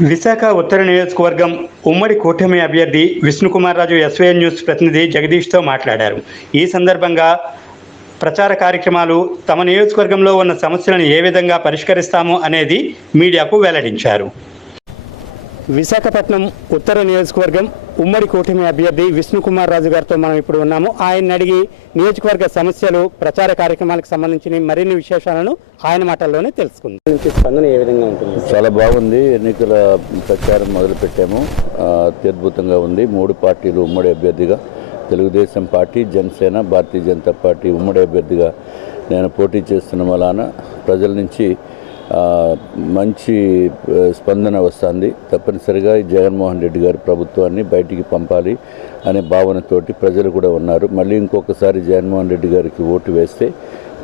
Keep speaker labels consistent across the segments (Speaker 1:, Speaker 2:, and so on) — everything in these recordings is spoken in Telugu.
Speaker 1: విశాఖ ఉత్తర నియోజకవర్గం ఉమ్మడి కూటమి అభ్యర్థి విష్ణుకుమార్ రాజు ఎస్వీఎన్ న్యూస్ ప్రతినిధి జగదీష్తో మాట్లాడారు. ఈ సందర్భంగా ప్రచార కార్యక్రమాలు తమ నియోజకవర్గంలో ఉన్న సమస్యలను ఏ విధంగా పరిష్కరిస్తాము అనేది మీడియాకు వెల్లడించారు. విశాఖపట్నం ఉత్తర నియోజకవర్గం ఉమ్మడి కూటమి అభ్యర్థి విష్ణుకుమార్ రాజు గారితో మనం ఇప్పుడు ఉన్నాము. ఆయన అడిగి నియోజకవర్గ సమస్యలు ప్రచార కార్యక్రమాలకు సంబంధించిన మరిన్ని విశేషాలను ఆయన మాటల్లోనే తెలుసుకుందాం. స్పందన ఏ విధంగా ఉంటుంది?
Speaker 2: చాలా బాగుంది. ఎన్నికల ప్రచారం మొదలుపెట్టాము. అత్యద్భుతంగా ఉంది. మూడు పార్టీలు ఉమ్మడి అభ్యర్థిగా. తెలుగుదేశం పార్టీ జనసేన భారతీయ జనతా పార్టీ ఉమ్మడి అభ్యర్థిగా నేను పోటీ చేస్తున్న వలన ప్రజల నుంచి మంచి స్పందన వస్తుంది. తప్పనిసరిగా ఈ జగన్మోహన్ రెడ్డి గారి ప్రభుత్వాన్ని బయటికి పంపాలి అనే భావనతోటి ప్రజలు కూడా ఉన్నారు. మళ్ళీ ఇంకొకసారి జగన్మోహన్ రెడ్డి గారికి ఓటు వేస్తే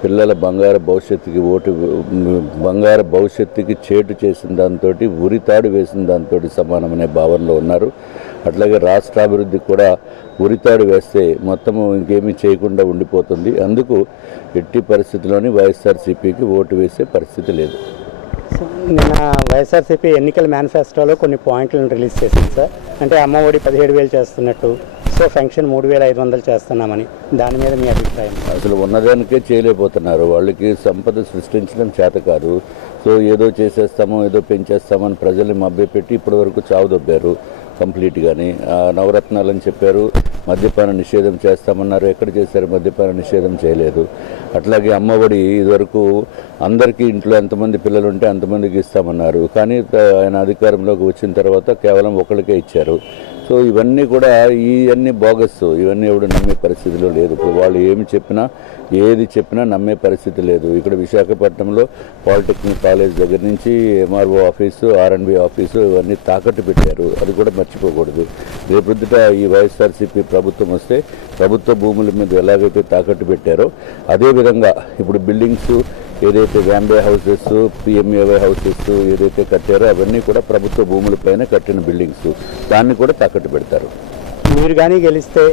Speaker 2: పిల్లల బంగారు భవిష్యత్తుకి ఓటు బంగారు భవిష్యత్తుకి చేటు చేసిన దాంతో ఉరితాడు వేసిన దాంతో సమానమనే భావనలో ఉన్నారు. అట్లాగే రాష్ట్రాభివృద్ధి కూడా ఉరితాడు వేస్తే మొత్తము ఇంకేమీ చేయకుండా ఉండిపోతుంది. అందుకు ఎట్టి పరిస్థితిలోని వైఎస్ఆర్సీపీకి ఓటు వేసే పరిస్థితి లేదు.
Speaker 1: నిన్న వైఎస్ఆర్సీపీ ఎన్నికల మేనిఫెస్టోలో కొన్ని పాయింట్లను రిలీజ్ చేసింది సార్. అంటే అమ్మఒడి పదిహేడు వేలు చేస్తున్నట్టు సో ఫంక్షన్ మూడు వేల ఐదు వందలు చేస్తున్నామని. దాని మీద మీ అభిప్రాయం?
Speaker 2: అసలు ఉన్నదానికే చేయలేకపోతున్నారు. వాళ్ళకి సంపద సృష్టించడం చేత కాదు. సో ఏదో చేసేస్తాము ఏదో పెంచేస్తామని ప్రజల్ని మభ్యపెట్టి ఇప్పటివరకు చావు దొబ్బారు కంప్లీట్గాని. నవరత్నాలు నవరత్నాలని చెప్పారు మద్యపాన నిషేధం చేస్తామన్నారు ఎక్కడ చేశారు మద్యపాన నిషేధం చేయలేదు. అట్లాగే అమ్మఒడి ఇదివరకు అందరికీ ఇంట్లో ఎంతమంది పిల్లలు ఉంటే అంతమందికి ఇస్తామన్నారు. కానీ ఆయన అధికారంలోకి వచ్చిన తర్వాత కేవలం ఒకరికే ఇచ్చారు. సో ఇవన్నీ కూడా ఇవన్నీ బోగస్. ఇవన్నీ ఎవడు నమ్మే పరిస్థితిలో లేదు. ఇప్పుడు వాళ్ళు ఏమి చెప్పినా ఏది చెప్పినా నమ్మే పరిస్థితి లేదు. ఇక్కడ విశాఖపట్నంలో పాలిటెక్నిక్ కాలేజ్ దగ్గర నుంచి ఎంఆర్ఓ ఆఫీసు ఆర్ఎన్బి ఆఫీసు ఇవన్నీ తాకట్టు పెట్టారు. అది కూడా మర్చిపోకూడదు. రేపొద్దుట ఈ వైఎస్ఆర్సీపీ ప్రభుత్వం వస్తే ప్రభుత్వ భూముల మీద ఎలాగైతే తాకట్టు పెట్టారో అదేవిధంగా ఇప్పుడు బిల్డింగ్స్ ఏదైతే వ్యాంబే హౌసెస్ పిఎంఏవై హౌసెస్ ఏదైతే కట్టారో అవన్నీ కూడా ప్రభుత్వ భూములపైన కట్టిన బిల్డింగ్స్. దాన్ని కూడా తాకట్టు పెడతారు.
Speaker 1: మీరు కానీ గెలిస్తే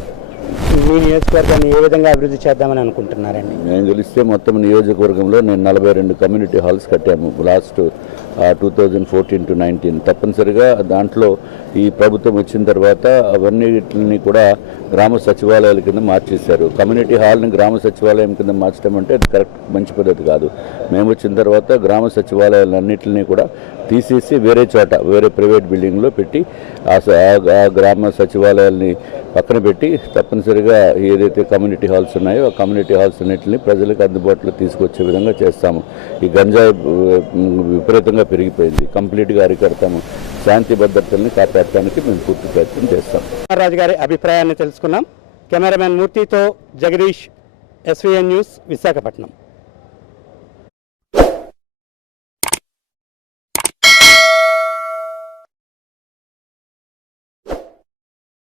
Speaker 1: మీ నియోజకవర్గాన్ని ఏ విధంగా అభివృద్ధి చేద్దామని అనుకుంటున్నారండి?
Speaker 2: నేను తెలిస్తే మొత్తం నియోజకవర్గంలో నేను నలభై రెండు కమ్యూనిటీ హాల్స్ కట్టాము. Last two thousand fourteen to nineteen తప్పనిసరిగా దాంట్లో ఈ ప్రభుత్వం వచ్చిన తర్వాత అవన్నిటిని కూడా గ్రామ సచివాలయాల కింద మార్చేశారు. కమ్యూనిటీ హాల్ని గ్రామ సచివాలయం కింద మార్చడం అంటే అది కరెక్ట్ మంచి పద్ధతి కాదు. మేము వచ్చిన తర్వాత గ్రామ సచివాలయాలన్నింటినీ కూడా తీసేసి వేరే చోట వేరే ప్రైవేట్ బిల్డింగ్లో పెట్టి ఆ స- గ్రామ సచివాలయాల్ని పక్కన పెట్టి తప్పనిసరిగా ఏదైతే కమ్యూనిటీ హాల్స్ ఉన్నాయో ఆ కమ్యూనిటీ హాల్స్ అన్నింటినీ ప్రజలకు అందుబాటులో తీసుకొచ్చే విధంగా చేస్తాము. ఈ గంజాయి విపరీతంగా పెరిగిపోయింది. కంప్లీట్గా అరికడతాము. శాంతి భద్రతల్ని కాపాడటానికి మేము పూర్తి ప్రయత్నం చేస్తాం.
Speaker 1: రాజు గారి అభిప్రాయాన్ని తెలుసుకున్నాం కెమెరామెన్ మూర్తితో జగదీష్ ఎస్వీఎన్ న్యూస్ విశాఖపట్నం.